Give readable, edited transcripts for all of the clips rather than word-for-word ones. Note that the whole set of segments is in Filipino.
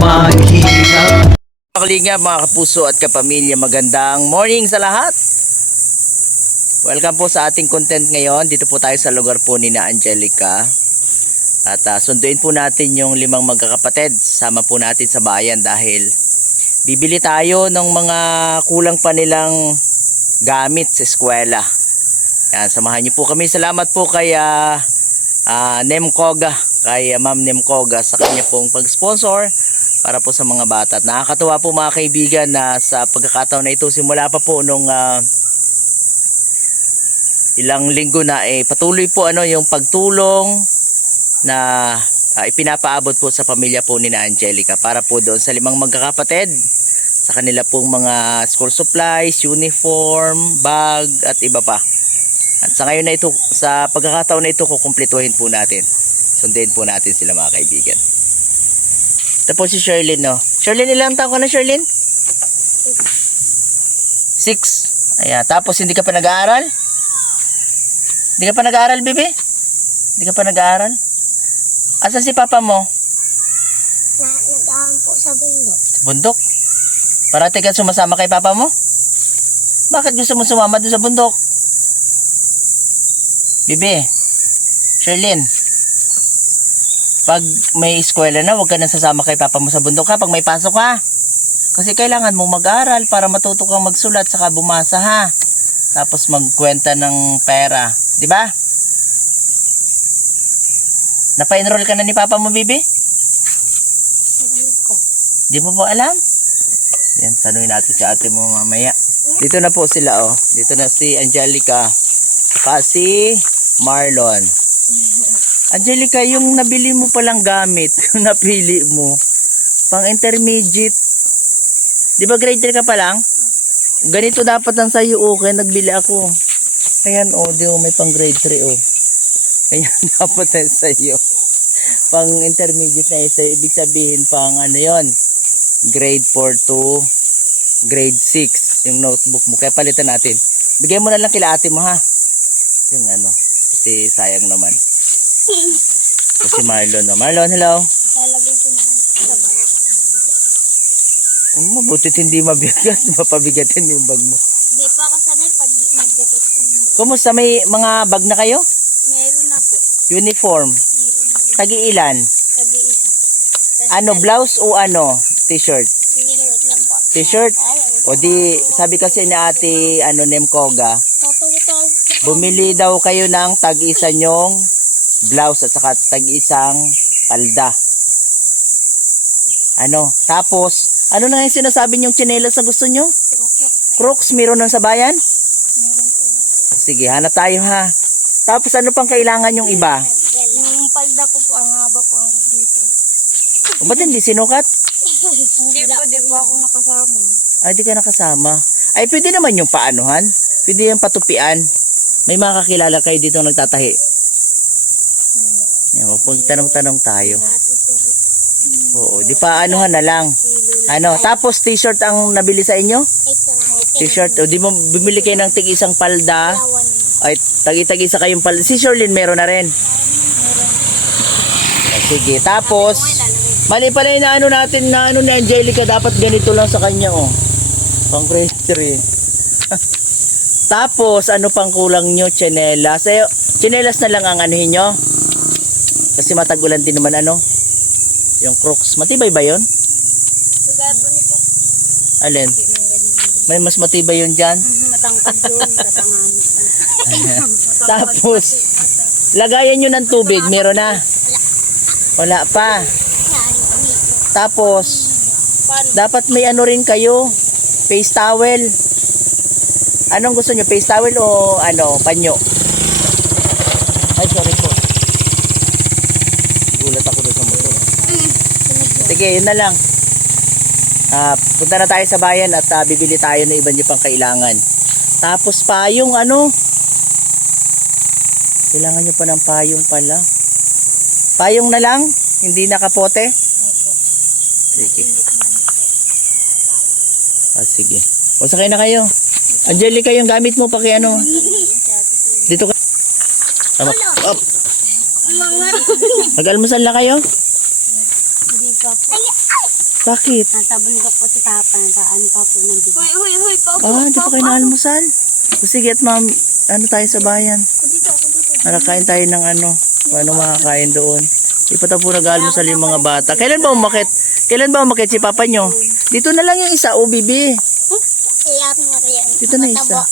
mahirap. Kalingap mga kapuso at kapamilya, magandang morning sa lahat. Welcome po sa ating content ngayon. Dito po tayo sa lugar po ni na Angelica. At sunduin po natin yung 5 magkakapatid. Sama po natin sa bayan dahil bibili tayo ng mga kulang pa nilang gamit sa eskwela. Yan, samahan niyo po kami. Salamat po kay Nemkoga, kay Ma'am Nemkoga sa kanya pong pag-sponsor para po sa mga bata. At nakakatuwa po mga kaibigan na sa pagkakataon na ito, simula pa po nung ilang linggo na patuloy po yung pagtulong na ipinapaabot po sa pamilya po ni na Angelica para po doon sa 5 magkakapatid, sa kanila pong mga school supplies, uniform, bag at iba pa. At sa ngayon na ito, sa pagkakataon na ito, kukumpletuhin po natin. Sundin po natin sila mga kaibigan. Ito po si Sherlyn, no? Sherlyn, ilang taon ka na, Sherlyn? 6. Ayan, tapos hindi ka pa nag-aaral? Hindi ka pa nag-aaral, bebe? Hindi ka pa nag-aaral? Asan si papa mo? Nag-aaral po sa bundok. Sa bundok? Parati ka sumasama kay papa mo? Bakit gusto mo sumama doon sa bundok? Bebe, Sherlyn, pag may eskwela na, huwag ka nang sasama kay papa mo sa bundok ha, pag may pasok ha. Kasi kailangan mo mag-aral para matuto kang magsulat saka bumasa ha. Tapos magkwenta ng pera, di ba? Napa-enroll ka na ni papa mo, Bibi? Ko. Di mo po alam? Yan, tanungin natin si ate mo mamaya. Dito na po sila, oh. Dito na si Angelica, saka si Marlon. Angelica, yung nabili mo palang gamit, yung napili mo, pang intermediate, di ba grade 3 ka pa lang? Ganito dapat ang sayo, okay, nagbili ako. Ayan, di may pang grade 3, Ayan, dapat ang sayo. Pang intermediate na isa, ibig sabihin pang yon, grade 4 to grade 6, yung notebook mo. Kaya palitan natin. Bigay mo na lang kila ate mo, ha? Yung kasi sayang naman. Kasi Marlon, no? Marlon, hello. Lalagay ko na lang sa bag. Mabutit hindi mabigat. Mapabigatin yung bag mo. Di pa ako sanay pag di mabigat yung Kumusta? May mga bag na kayo? meron na po. Uniform? Meron na rin. Tagi-ilan? Tag-iisa po. Blouse o t-shirt? T-shirt lang po. T-shirt? O di, sabi kasi ni ate Nemkoga, Tataw-taw. bumili daw kayo ng tag-isa nyong blouse at saka tag-isang palda. Tapos, ano na yung sinasabi nyong tsinelas na gusto nyo? Crocs, meron nun sa bayan? Meron po. Sige, hanap tayo ha. Tapos ano pang kailangan yung iba? Yung palda ko po, ang haba po ang dito. O ba't hindi sinukat? Hindi po ako nakasama. Ay, di ka nakasama. Ay, pwede naman yung paanuhan. Pwede yung patupian. May mga kakilala kayo dito nagtatahi. Yan, tanong-tanong tayo. Oo, di paanuhan na lang. Tapos t-shirt ang nabili sa inyo? T-shirt. O di mo bumili kayo ng tig-isang palda. Ay, tagi-tagi-isa kayong palda. Si Sherlyn meron na rin. Sige, tapos mali pala yung natin na ni Angelica, dapat ganito lang sa kanya, pang grade 3. Tapos ano pang kulang nyo? Tsinelas. Tsinelas na lang ang anuhin nyo kasi matagulan din naman yung Crocs. Matibay ba yun? Sugay po nito. Alin? May mas matibay yun dyan. Matangkad yun. Katanganan. Tapos lagayan nyo ng tubig. Meron na? Wala pa. Tapos dapat may rin kayo, face towel. Anong gusto nyo? Face towel o panyo? Ay, sorry po. Gulat ako doon sa motor. Sige, yun na lang. Punta na tayo sa bayan at bibili tayo ng iba nyo pang kailangan. Tapos payong kailangan nyo pa ng payong pala. Payong na lang? Hindi nakapote? Sige. Sige. O sakay na kayo. Angelica, yung gamit mo paki dito ka. Up. Mag-almusal na kayo? Hindi pa po. Bakit? Nasa bundok po si Papa. Nagaano pa po ng bigas. Huy, pa Di pa kayo naalmusal? O sige at ma'am, ano tayo sa bayan? Dito. Marakain tayo ng ano, kung ano makakain doon. Di pa tayo po nag-almusal yung mga bata. Kailan ba umakit? Kailan ba umakit si papa nyo? Dito na lang yung isa, o bibi. Iyak mo riyan. Dito na isa.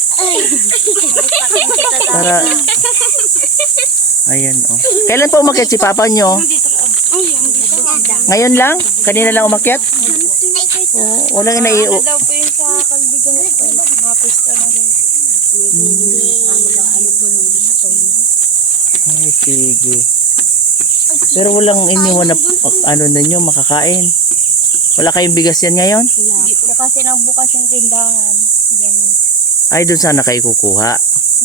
Para, ayan o. Kailan pa umakit si papa nyo? Ngayon lang? Kanina lang umakyat? Oo, walang Ano daw po yung sa kalbigan po. Mapista na daw. Ay, sige. Pero walang iniwan na ano ninyo, makakain. Wala kayong bigas yan ngayon? Hindi po kasi nagbukas yung tindahan. Diyan. Ay, doon sana kayo kukuha.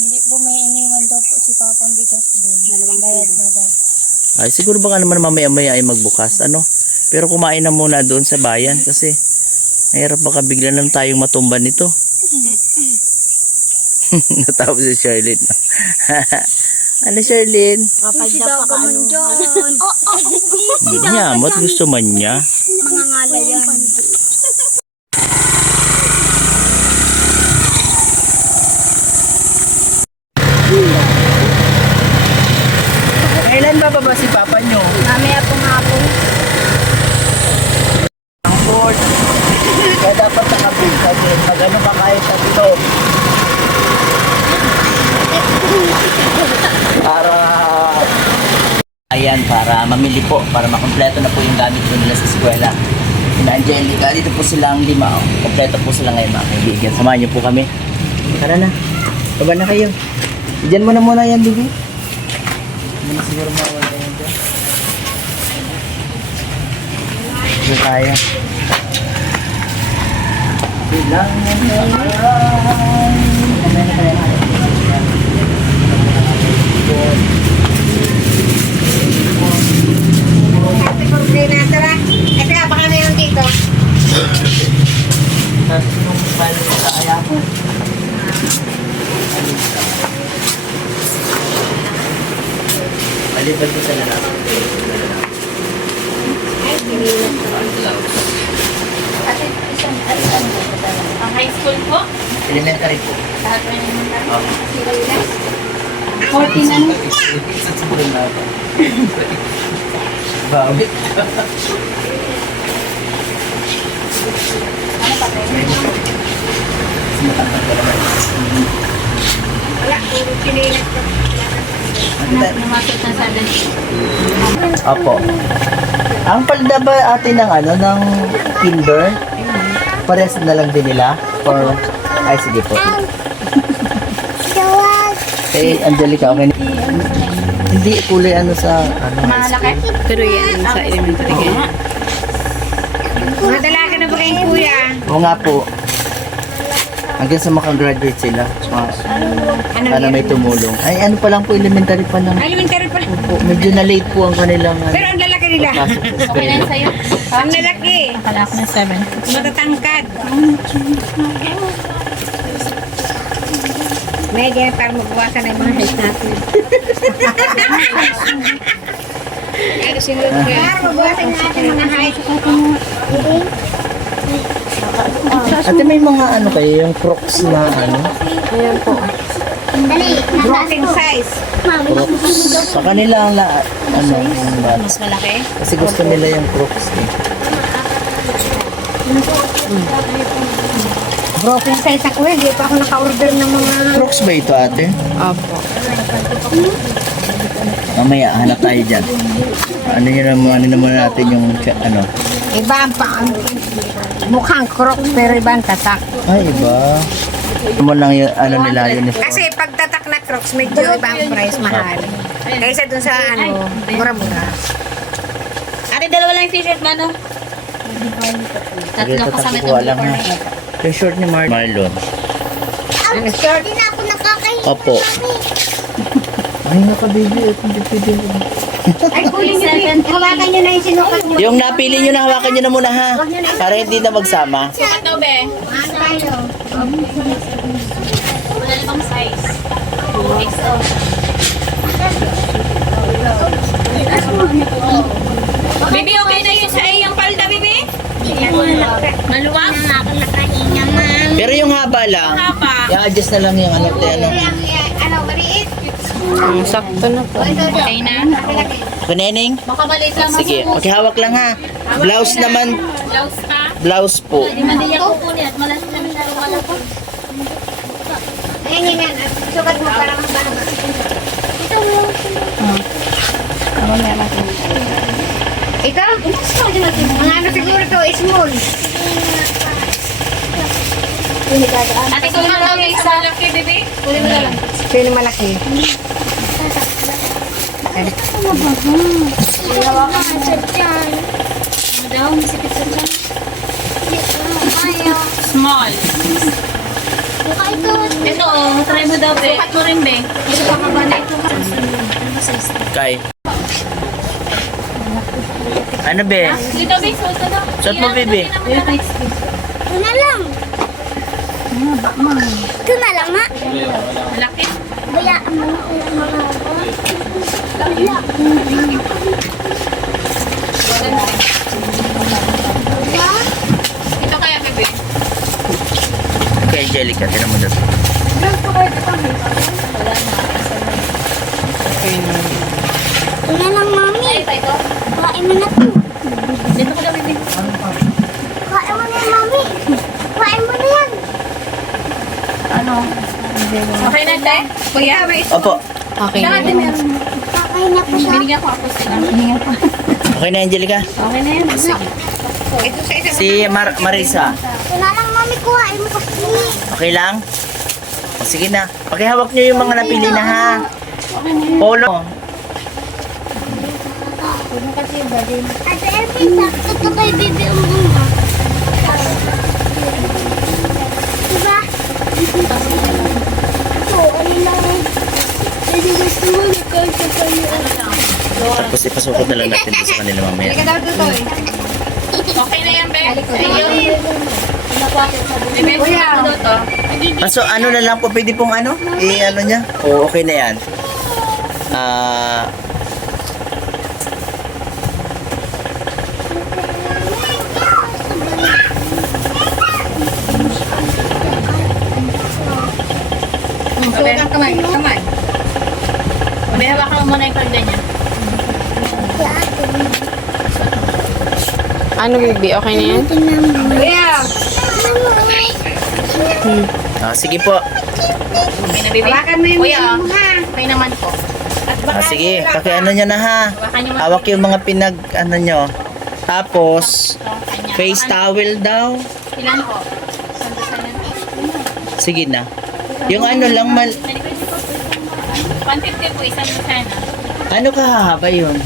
Hindi po may iniwan daw po si Papa bigas doon. Dalawang bayad na daw. Ay, siguro baka naman mamaya-maya ay magbukas, ano? Pero kumain na muna doon sa bayan kasi mahirap baka bigla lang tayong matumban nito. Natapos si Charlene. Ano, Charlene? Kapadya pa ka ano. Nyamot, gusto man niya. Mga ngala yan. Kailan ba si papa nyo? Mamaya po nga po. Ang board. Kaya dapat nakabig ka din. Mag-ano ka kahit tatlo. Para... Ayan, para mamili po. Para makompleto na po yung gamit po nila sa eskwela. Na Angelica, dito po silang 5. Oh. Kompleto po sila ngayon mga kaibigan. Samahan niyo po kami. Tara na. Baba na kayo. Diyan mo na muna yan, Bibi. Hindi na siguro mawala yan dyan. Dito tayo. Bilang yung nakaraan. Ito, baka na yung dito. Tapos nung balo sa kaya ko. Maliban ko sa lalaki. Ang high school po? Elementary po. Lahat ng elementary? 14 ano? Sa sobrang nata. Bawit. Ano pa kayo? Matangkad ka naman. Wala, puro pinilat ko. Namasot na sa dali. Opo. Ang palda ba atin ng ano, ng kinder? Pares na lang din nila? Or, ay sige po. Kay Angelica, okay na. Hindi kulay ano sa, ano. Malaki? Pero yan sa elementary kayo. Mga dalaga na ba kayong kuya? Oo nga po. Hanggang sa makagraduate sila. Sana may tumulong. Ay, ano pa lang po, elementary pa lang. Elementary pala. Po, medyo na late po ang kanilang ano, Pero ang lalaki nila. pasok sa Okay na eskwela. sa'yo? Ang lalaki. Akala ko na 7. Matatangkad. Medyo para magbuwasan na yung mga height natin. Pero sinunod ko yan. Para magbuwasan natin yung mga height. Ate, may mga ano kayo, yung crooks na ano? Ayan po. Broken size. Crooks. Sa kanila ang ano, yung bata. Mas malaki? Kasi gusto nila yung crooks eh. Broken size ako eh. Hindi pa ako naka-order ng mga... Crooks ba ito, ate? Opo. Mamaya, hanap tayo dyan. Ano naman natin yung, ano? Iba ang mukhang crocs pero iba ang tatak. Ay, iba. Ano lang yung, ano nila, uniform. Kasi pag tatak na crocs, medyo iba ang price, mahal. Kaysa dun sa ano, mura-mura. Ate, dalawa lang yung t-shirt ba, no? Tatlo kasama kuha itong lang ha. Yung short ni Marlon. Ang short. Hindi na ako nakakain. Opo. Ay, naka-baby. Hindi pwede. Ay, kunin nyo rin. Hawakan nyo na yung sinukat nyo. Yung napili nyo na, hawakan nyo na muna ha. Para hindi na magsama. Ito, be. Ano tayo? Wala namang size. XL. Baby, okay na yun sa iyong lang, i-adjust na lang yung ano, ano. Ano, maliit? Sakto na po. Okay na. Kuneneng? Baka maliit lang. Sige, pakihawak lang ha. Blouse naman, Blouse ka. blouse po. Hindi man din ako kunin at malas na siya malapot. Ayan, yan. Sukat mo para mababa. Ito mo. Ito? Mga ano siguro to, small. Ate, kung ano lang yung isa laki, bebe? Kunin mo na lang. Sino malaki? Ano daw? Masipit sa dyan. Small. Ito, try mo daw, be. Sukat mo rin, be. Ito pa ka ba na ito? Ano size? Kay. Ano be? Dito, be. Suot na daw. Suot mo, bebe. Ito na lang. Ito na lang, ma. Malaki. Kaya, Ito kaya, bebe. Kay Angelica, tinan mo dito. ito na lang, mami. Ay, ito. Kain mo na to. Dito ko daw, bebe. Kain mo na yan, mami. Kain mo na yan. Okay na, te? Kuya, may Opo, Okay na. Ate, meron. Kakain na po siya. Binigyan ko ako sila. Binigyan ko. okay na Angelica? Okay na yan. Ito sa isa. Si Marisa, Ito na lang, mami. Kuhain mo kasi. okay lang? O, sige na. Pakihawak nyo yung mga napili na ha. Polo. Ate Elvin, sakto to kay Bibi Umbong. Diba? Ito, ano lang. Hindi gusto mo, ikaw sa kayo. Tapos ipasukot na lang natin ito sa kanila mamaya. Halika daw dito eh. Okay na yan, be. Ayun. Bebe, kuya mo daw to. Paso ano na lang po, pwede pong ano? Ano niya? O, okay na yan. Sukat ang kamay. Kamay. Bebe, hawakan mo muna yung palda niya. Ano, baby? Okay na yan? Kuya! Sige po. Okay na, bebe. Hawakan mo yung Kuya, mo, ha? okay naman po. Sige, pakiano niya na ha. Hawakan niyo Hawak yung mga pinag, ano nyo. Tapos, kanya. face towel daw. Ilan po? Sando sa yan. Sige na. Yung ano lang, 150 po, isang dosena. ano kahahaba yun?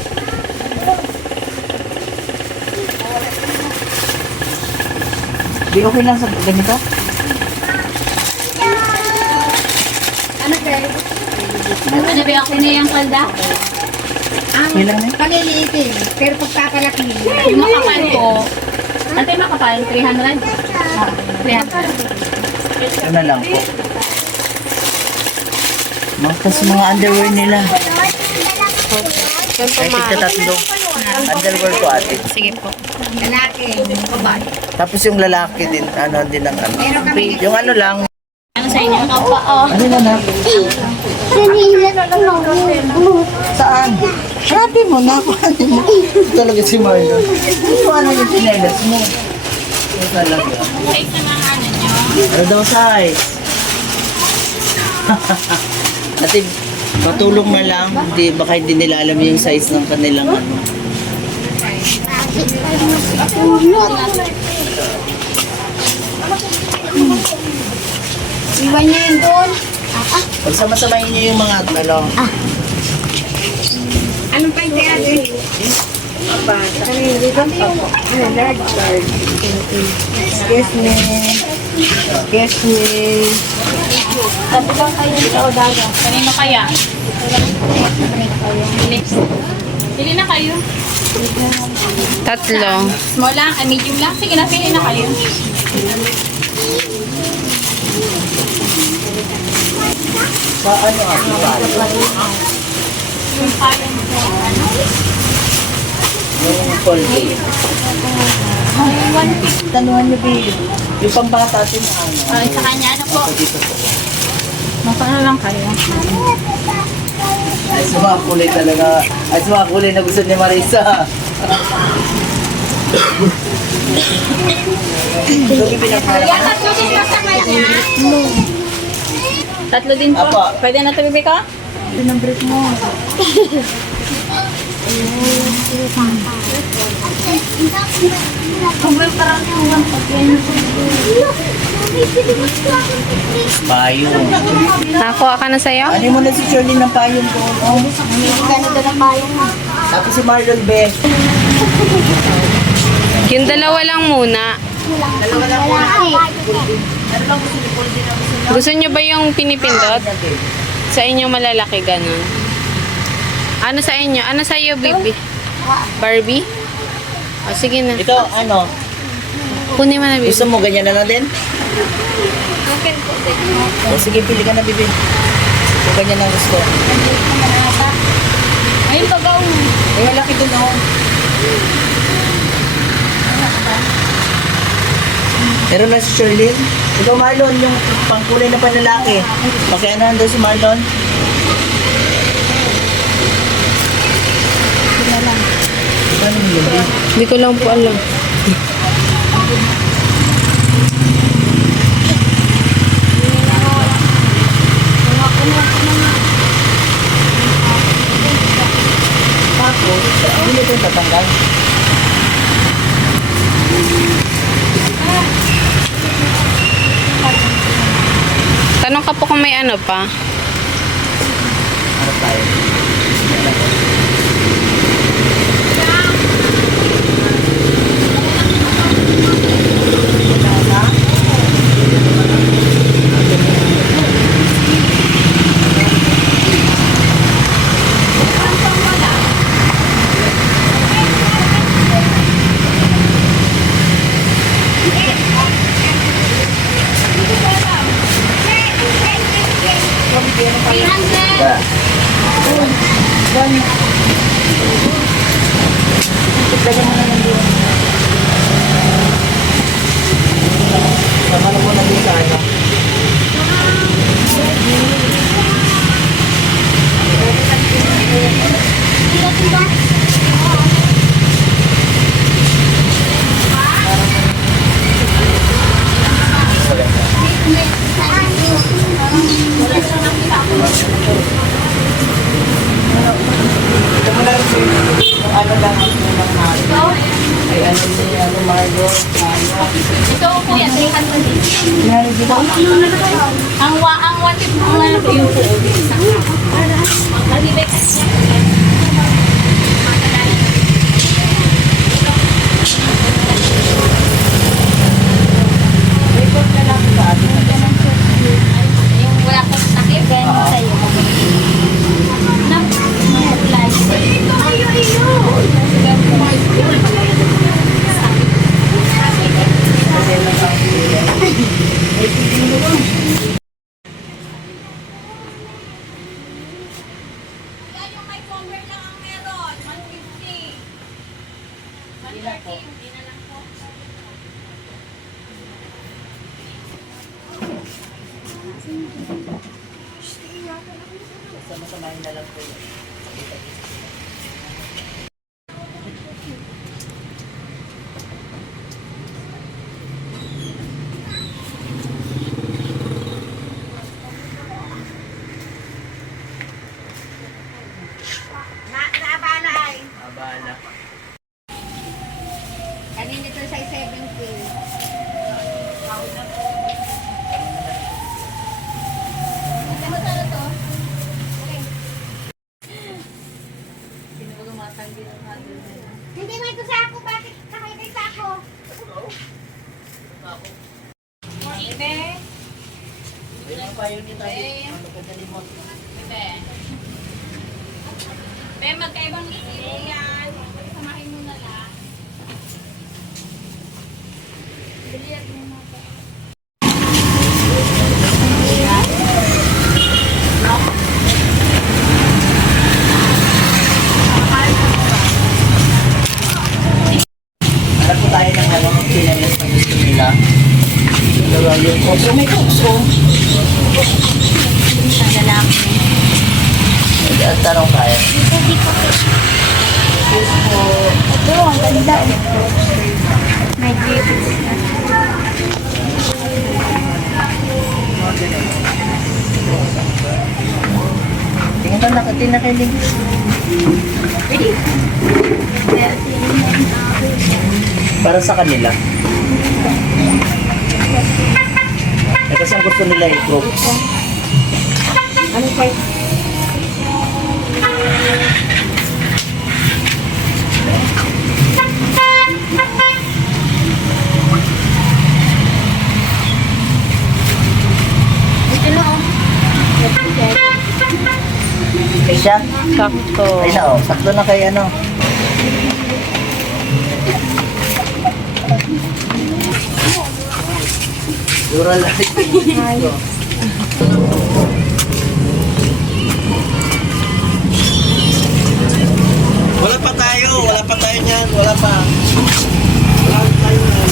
Di okay lang sa ganito? Ano ba ako na yung palda? Okay lang na eh. Paliliitin. Pero pagpapalaki. Yung makapal po. Ate, makapal, 300. 300. Ito na lang po. Tapos mga underwear nila. Ay, tigta tatlo. Underwear ko ate. Sige po. Lalaki. Babae. Tapos yung lalaki din, ano din ang ano. Meron kami. Yung ano lang, Ano sa inyo? ano na na? Sinilat ko. Saan? Sabi mo na ako. Ito talaga si Marlon. Ito ano yung sinelas mo? Ito talaga. Size na mga ano nyo. Ano daw size? Ate, patulong na lang. Hindi, baka hindi nila alam yung size ng kanilang ano. Iwan niya yun doon. Pagsama-samahin niyo yung mga ano. Anong pa yung ate? Large, large. Excuse me. Excuse me. Kanino kaya? Next. Pili na kayo. Tatlo. Small lang, medium lang. Sige na, pili na kayo. Sa ano ano? Yung kaya mo po, ano? Yung Colgate. Ay, 150. Tanuhan niyo, baby. Yung pambata din ano. Ay, sa kanya, ano po? Dito po. Magkano lang kayo? Ay, sumakulay talaga. Ay, sumakulay na gusto ni Marisa. Ito yung pinagharap. Tatlo din ba sa kanya? Tatlo din po. Apo. Pwede na ito, bibi ko? Pinabrit mo. Kung may parang tuwang Payong. Nakuha ka na sa'yo? Ano mo na si Shirley ng payong ko? Oh. Ganito na payong mo. Tapos si Marlon Be. Yung dalawa lang muna. Gusto nyo ba yung pinipindot? Sa inyo malalaki ganun. Ano sa inyo? Ano sa iyo, baby? Barbie? O, sige na. Ito, ano? Kunin mo na, baby. Gusto mo ganyan na lang din? O sige, pili ka na, bibi. Kung ganyan ang gusto. Ayun, pagaw. Eh, malaki din ako. Meron na si Shirley. Ikaw, Marlon, yung pangkulay na panlalaki. Pakianahan daw si Marlon. Ano yun? Hindi ko lang po alam. Tapos, hindi ito yung tatanggal. Tanong ka po kung may ano pa. Harap tayo. Yeah. Sama na muna din sa ano. Ito mo lang si ano lang ang unang hari. Ay ano ni ano Marlon. Ito po yan, sa ikan pa din. Ang watip mo nga po yung po. Mag-ibig kasi. Yung wala pong takip. Ganyan sa'yo. Masamahin na lang po yun. Naabana ay. Abala. Kanina ito sa 70. Hindi may ito sa ako. Bakit nakikita sa ako? Ibe. Ayun ang payo ni tayo. Ano ka dalimot? Ibe. Be, magkaibang isip yan. Samahin mo na lang. Biliyat mo na ba? Hanap po tayo ng ano, pinalis na gusto nila. Dalawa yung Crocs. Oh, may Crocs ko. Ang lalaki. At tanong kaya. Ito, ang ganda. May gift. Tingnan ka nakatin na kayo. Para sa kanila. Eh, kasi ang gusto nila yung Crocs. Ano kayo? Ito na, oh. Eh siya? Sakto. Ay na, oh. Sakto na kay ano. Dura lang. Wala pa tayo niyan, wala pa. Wala pa tayo niyan.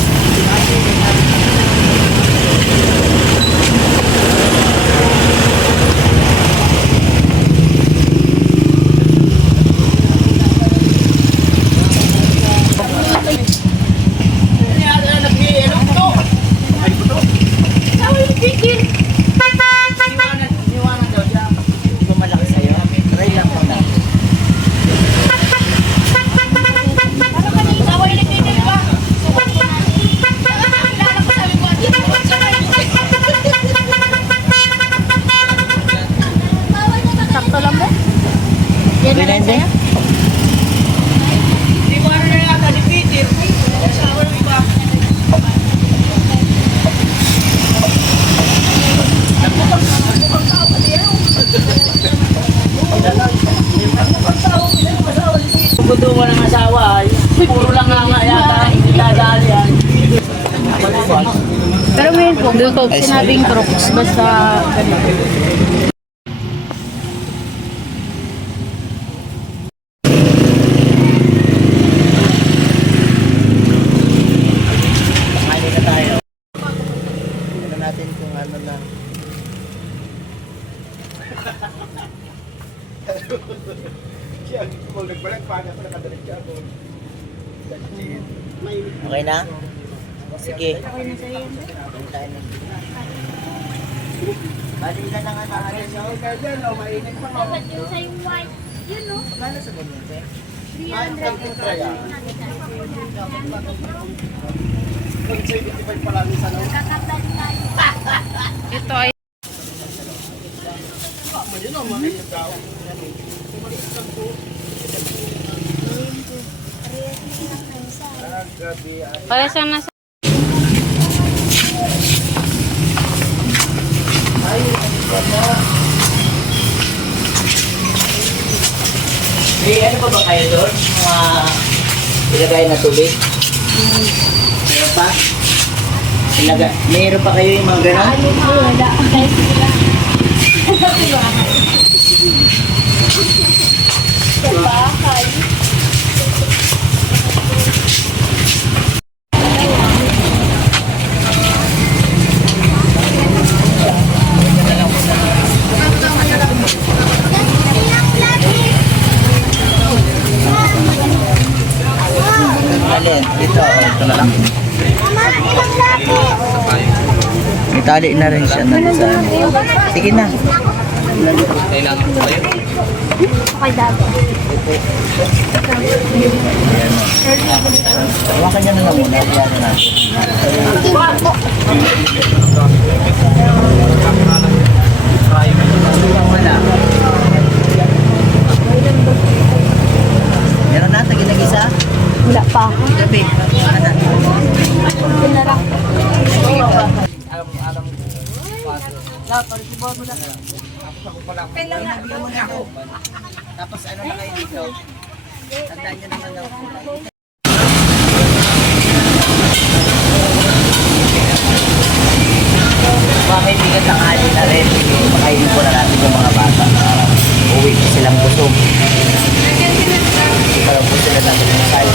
Sakto lang ba? Yan na lang sa'yo? Budo mo ng asawa, puro lang nga yata, hindi dadali yan. Pero ngayon po, sinabing Crocs, basta ganito. Kumain na tayo. Tignan natin kung ano na. Okay na? Sige. Okay na sa'yo yan. Tayo na. Bali ilan na nga nakarin nyo? Dapat yung sa'yo white. Yun, no? Magkano sa ganyan, te? 300. Ito ay para siyang nasa May ano pa ba kayo doon? Mga ilagay na tubig? Meron pa? Meron pa kayo yung mga gano'n? Wala. Sa bahay. Alin? Ito na lang. May tali na rin siya na sa... Sige na. Okay, dapat. Hawakan niya na lang muna. Ayan na. Wala. Meron na, tagilag-isa? Wala pa. Gabi. Ano? Pinarap. Tapos ano na kayo dito? Tandaan nyo naman daw. Mga kaibigan ng ali na rin. Makainin po na natin yung mga bata. Uwi ko silang busog. Hindi pa lang po sila natin masal.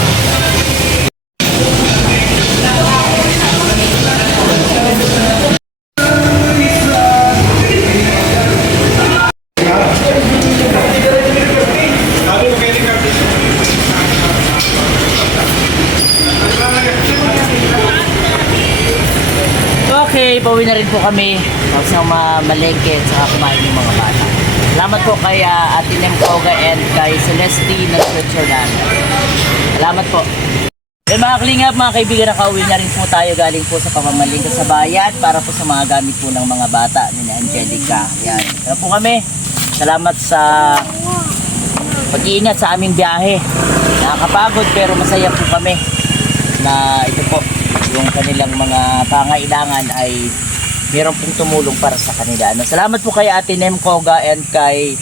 kami, pauwi na rin po kami. Tapos na malengke at saka kumain yung mga bata. Salamat po kay Ate Nem Koga and kay Celestine ng Switzerland. Salamat po. Yan mga kalingap, mga kaibigan, nakauwi na rin po tayo galing po sa pamamalingka sa bayan para po sa mga gamit po ng mga bata ni Angelica. Yan. Kaya po kami. Salamat sa pag-iingat sa aming biyahe. Nakakapagod pero masaya po kami na ito po yung kanilang mga pangailangan ay meron pong tumulong para sa kanila. Salamat po kay Ate Nem Koga and kay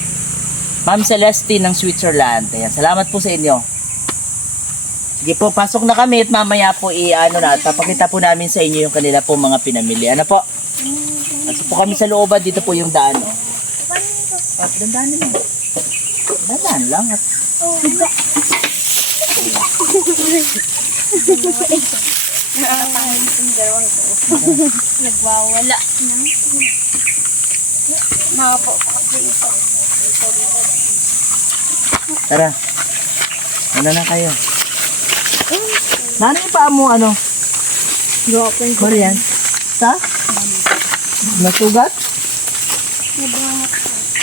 Ma'am Celestine ng Switzerland. Ayan, salamat po sa inyo. Sige po, pasok na kami at mamaya po papakita po namin sa inyo yung kanila po mga pinamili. Ano po? Pasok po kami sa looban, dito po yung daan. Dandaan naman. Dandaan lang. Nagwawala na. Mga po. Tara. Ano na kayo? Nano yung paa mo, Korean? Sa? Nasugat?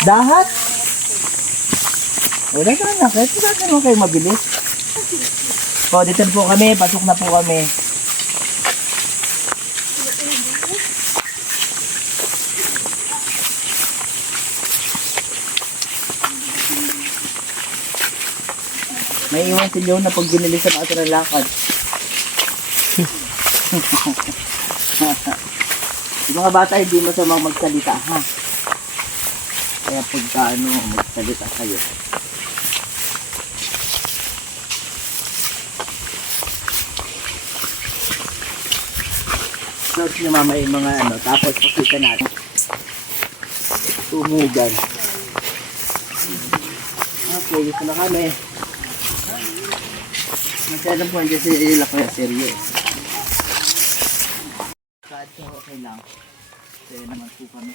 Dahat? Wala ka na. Kahit saan mo kayo mabilis. So, dito na po kami. Pasok na po kami. May iwan si Joe na pag ginilisan natin ang lakad. Yung mga bata hindi masamang magsalita, ha? Kaya pagka magsalita kayo. Search niyo mama yung mga tapos pakita natin. Tumugan. Okay, gusto na kami. Masyadong po dyan si Ila kaya seryo. Kahit ko okay lang. Kaya naman po kami.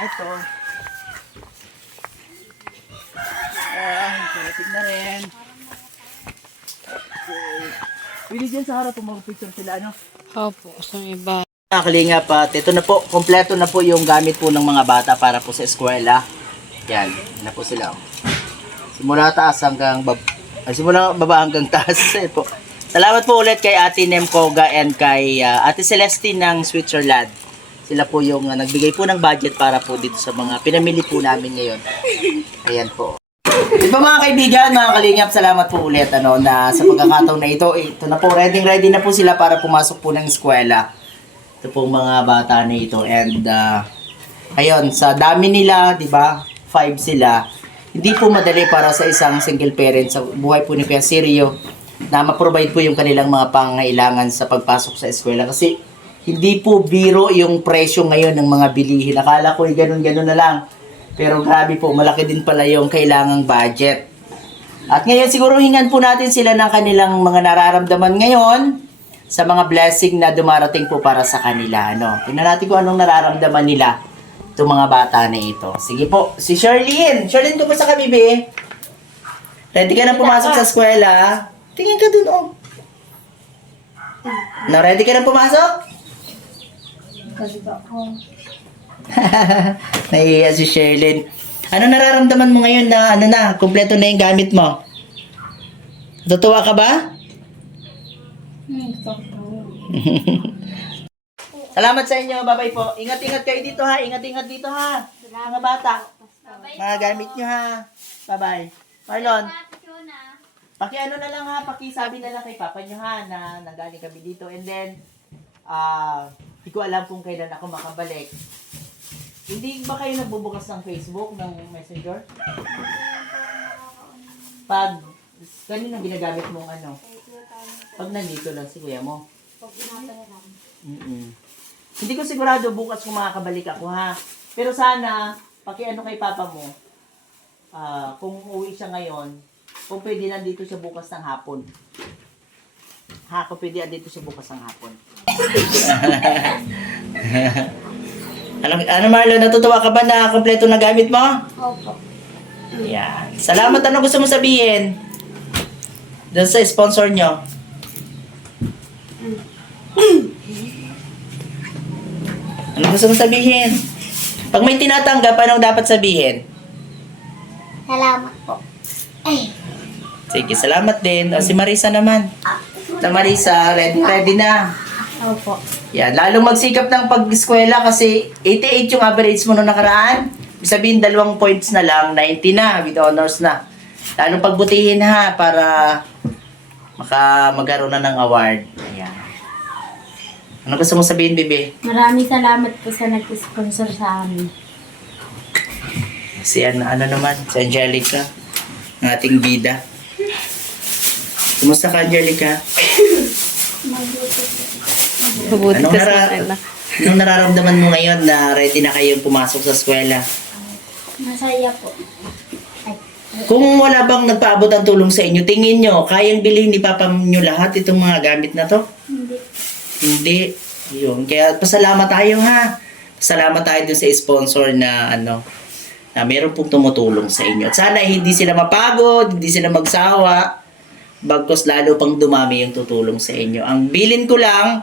Eto. Karating na rin. Pili dyan sa harap kung mag-picture sila, Opo, sa iba. Kalingap at ito na po, kompleto na po yung gamit po ng mga bata para po sa eskwela. Yan, na po sila. Simula taas hanggang simula baba hanggang taas. Po. Salamat po ulit kay Ate Nem Koga and kay Ate Celestine ng Switzerland. Sila po yung nagbigay po ng budget para po dito sa mga pinamili po namin ngayon. Ayan po. Diba mga kaibigan, mga kalingap, salamat po ulit na sa pagkakataon na ito na po, ready na po sila para pumasok po ng eskwela. Ito po mga bata na ito and ayun, sa dami nila, di ba? 5 sila. Hindi po madali para sa isang single parent sa buhay po ni Kuya Sirio na ma-provide po yung kanilang mga pangailangan sa pagpasok sa eskwela kasi hindi po biro yung presyo ngayon ng mga bilihin. Akala ko ganun-ganun na lang. Pero grabe po, malaki din pala yung kailangang budget. At ngayon siguro hingan po natin sila ng kanilang mga nararamdaman ngayon sa mga blessing na dumarating po para sa kanila. Tingnan natin kung anong nararamdaman nila itong mga bata na ito. Sige po, si Charlene. Charlene, kumusta ka, bibi? Ready ka na pumasok sa eskwela? Tingin ka dun, ready ka na pumasok? Nahihiya si Charlene. Ano nararamdaman mo ngayon na kumpleto na yung gamit mo? Natutuwa ka ba? Salamat sa inyo. Bye-bye po. Ingat-ingat kayo dito, ha. Ingat-ingat dito, ha. Mga bata. Mga gamit nyo, ha. Bye-bye. Marlon. Pakiano na lang, ha. Pakisabi na lang kay papa nyo, ha, na nagaling kami dito. And then, hindi ko alam kung kailan ako makabalik. Hindi ba kayo nagbubukas ng Facebook, ng Messenger? Pag, kanina ginagamit mong pag nandito lang si kuya mo. Hindi ko sigurado bukas kung makakabalik ako, ha. Pero sana, pakiano kay papa mo, kung uwi siya ngayon, kung pwede nandito siya bukas ng hapon. Ha, kung pwede nandito siya bukas ng hapon. Ano Marlon, natutuwa ka ba na kompleto na gamit mo? Opo. Yan. Salamat. Ano gusto mo sabihin? Doon sa sponsor nyo. Ano gusto mo sabihin? Pag may tinatanggap, anong dapat sabihin? Salamat po. Sige, salamat din. O, si Marisa naman. Na Marisa, ready na. Opo. Yan, lalong magsikap ng pag-eskwela kasi 88 yung average mo noong nakaraan. Ibig sabihin, 2 points na lang, 90 na, with honors na. Lalong pagbutihin ha, para magkaroon na ng award. Ayan. Ano gusto mo sabihin, Bibi? Maraming salamat po sa nag-sponsor sa amin. Si ano naman, si Angelica, ng ating bida. Kumusta ka, Angelica? Mabuti Anong, ka sa kanila. anong nararamdaman mo ngayon na ready na kayong pumasok sa eskwela? Masaya po. Kung wala bang nagpaabot ang tulong sa inyo, tingin nyo, kayang bilhin ni Papa nyo lahat itong mga gamit na to? Hindi. Hindi. Yun. Kaya pasalamat tayo ha. Pasalamat tayo dun sa sponsor na na meron pong tumutulong sa inyo. At sana hindi sila mapagod, hindi sila magsawa, bagkos lalo pang dumami yung tutulong sa inyo. Ang bilin ko lang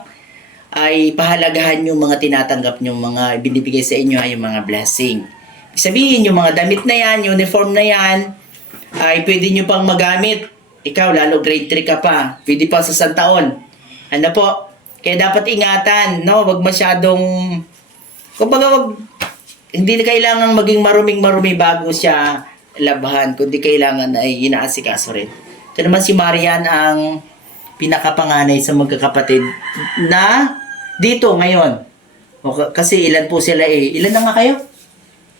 ay pahalagahan yung mga tinatanggap nyo, mga binibigay sa inyo ay yung mga blessing. Ibig sabihin, yung mga damit na yan, uniform na yan, ay pwede nyo pang magamit. Ikaw, lalo grade 3 ka pa, pwede pa sa isang taon. Ano po? Kaya dapat ingatan, no? Wag masyadong, kumbaga, hindi na kailangan maging maruming-marumi bago siya labahan, kundi kailangan ay inaasikaso rin. Ito naman si Marian ang pinakapanganay sa magkakapatid na dito ngayon. Kasi ilan po sila eh. Ilan na nga kayo?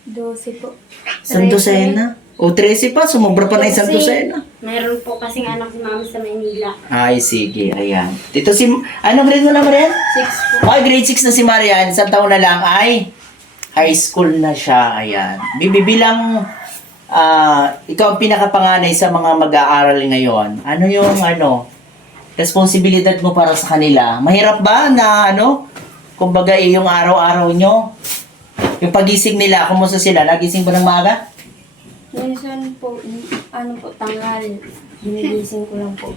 12 po. Isang dosena? O 13 pa? Sumobra pa na isang dosena. Meron po kasing anak si Mami sa Maynila. Ay, sige. Ayan. Dito si... Anong grade mo na, Marian? 6 po. Ay, grade 6 na si Marian. Isang taon na lang ay high school na siya. Ayan. Bibilang ikaw ang pinakapanganay sa mga mag-aaral ngayon. Ano yung responsibilidad mo para sa kanila? Mahirap ba na kumbaga yung araw-araw nyo? Yung pagising nila, kumusta sila? Nagising ba ng maaga? Minsan po, tanghal. Ginigising ko lang po.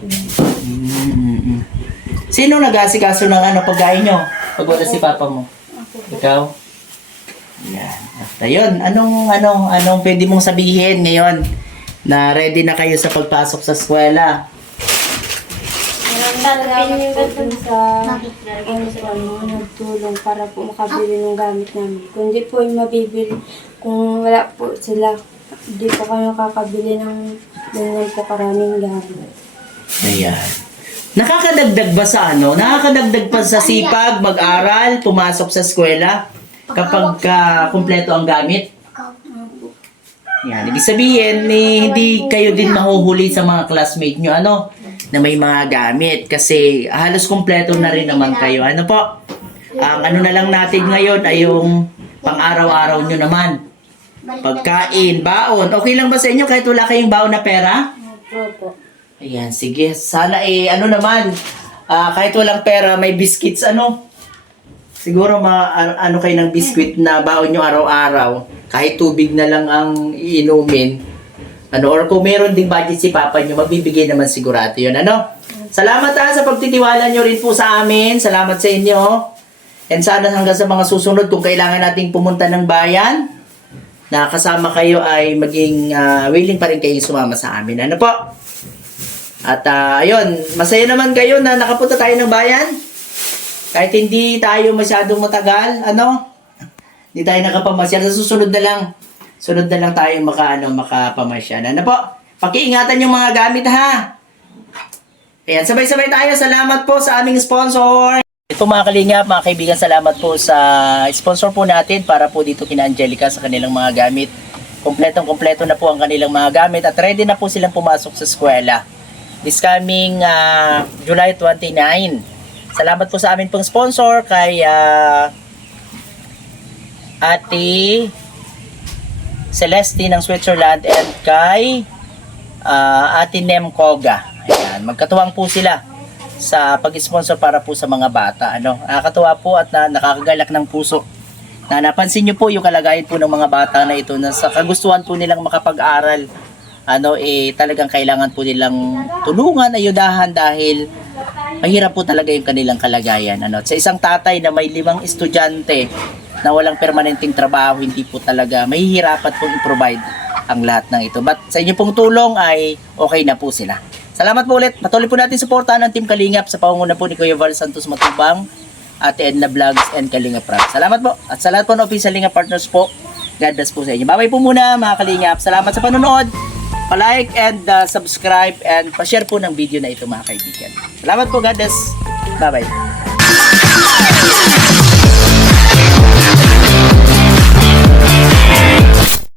Sino nag-asikaso ng pagkain nyo? Pag wala si papa mo? Ako po. Ikaw? Yan. At ayun, anong pwede mong sabihin ngayon na ready na kayo sa pagpasok sa eskwela? Maraming salamat po dun sa nagtulong para po makabili ng gamit namin. Kung di po yung mabibili, kung wala po sila, di po kami makakabili ng ganyan po karaming gamit. Ayan. Nakakadagdag ba sa Nakakadagdag pa sa sipag, mag-aral, pumasok sa eskwela kapag kumpleto ang gamit? Yan. Ibig sabihin, hindi kayo din mahuhuli sa mga classmate nyo, na may mga gamit. Kasi halos kumpleto na rin naman kayo. Ano po? Ang na lang natin ngayon ay yung pang-araw-araw nyo naman. Pagkain, baon. Okay lang ba sa inyo kahit wala kayong baon na pera? Opo. Ayan, sige. Sana naman, kahit walang pera, may biscuits, siguro kayo ng biscuit na baon nyo araw-araw. Kahit tubig na lang ang iinumin. Or kung meron ding budget si Papa nyo, magbibigay naman sigurado yun. Salamat sa pagtitiwala nyo rin po sa amin. Salamat sa inyo. And sana hanggang sa mga susunod, kung kailangan nating pumunta ng bayan, na kasama kayo ay maging willing pa rin kayong sumama sa amin. Ano po? At ayun, masaya naman kayo na nakapunta tayo ng bayan. Kahit hindi tayo masyadong matagal, hindi tayo nakapamasyal. Sa susunod na lang tayo makapamasyal. Ano po? Pakiingatan yung mga gamit ha. Ayan, sabay-sabay tayo. Salamat po sa aming sponsor. Ito mga kalingap, mga kaibigan, salamat po sa sponsor po natin para po dito kina Angelica sa kanilang mga gamit. Kompletong-kompleto na po ang kanilang mga gamit at ready na po silang pumasok sa eskwela. This coming July 29. Salamat po sa amin pong sponsor kay Ate Celeste ng Switzerland and kay Ate Nem Koga. Ayan, magkatuwang po sila sa pag-sponsor para po sa mga bata. Nakakatuwa po at nakakagalak ng puso. Na napansin niyo po yung kalagayan po ng mga bata na ito na sa kagustuhan po nilang makapag-aral. Talagang kailangan po nilang tulungan, ayudahan dahil mahirap po talaga yung kanilang kalagayan. Ano? Sa isang tatay na may 5 estudyante na walang permanenteng trabaho, hindi po talaga mahihirapan pong i-provide ang lahat ng ito. But sa inyo pong tulong ay okay na po sila. Salamat po ulit. Patuloy po natin suportahan ang Team Kalingap sa pangunguna po ni Kuya Val Santos Matubang, Ate Edna Vlogs, and Kalingap Rap. Salamat po. At sa lahat po ng official Kalingap partners po, God bless po sa inyo. Bye-bye po muna mga Kalingap. Salamat sa panonood. Pa-like and subscribe and pa-share po ng video na ito mga kaibigan. Salamat po. God bless. Bye-bye.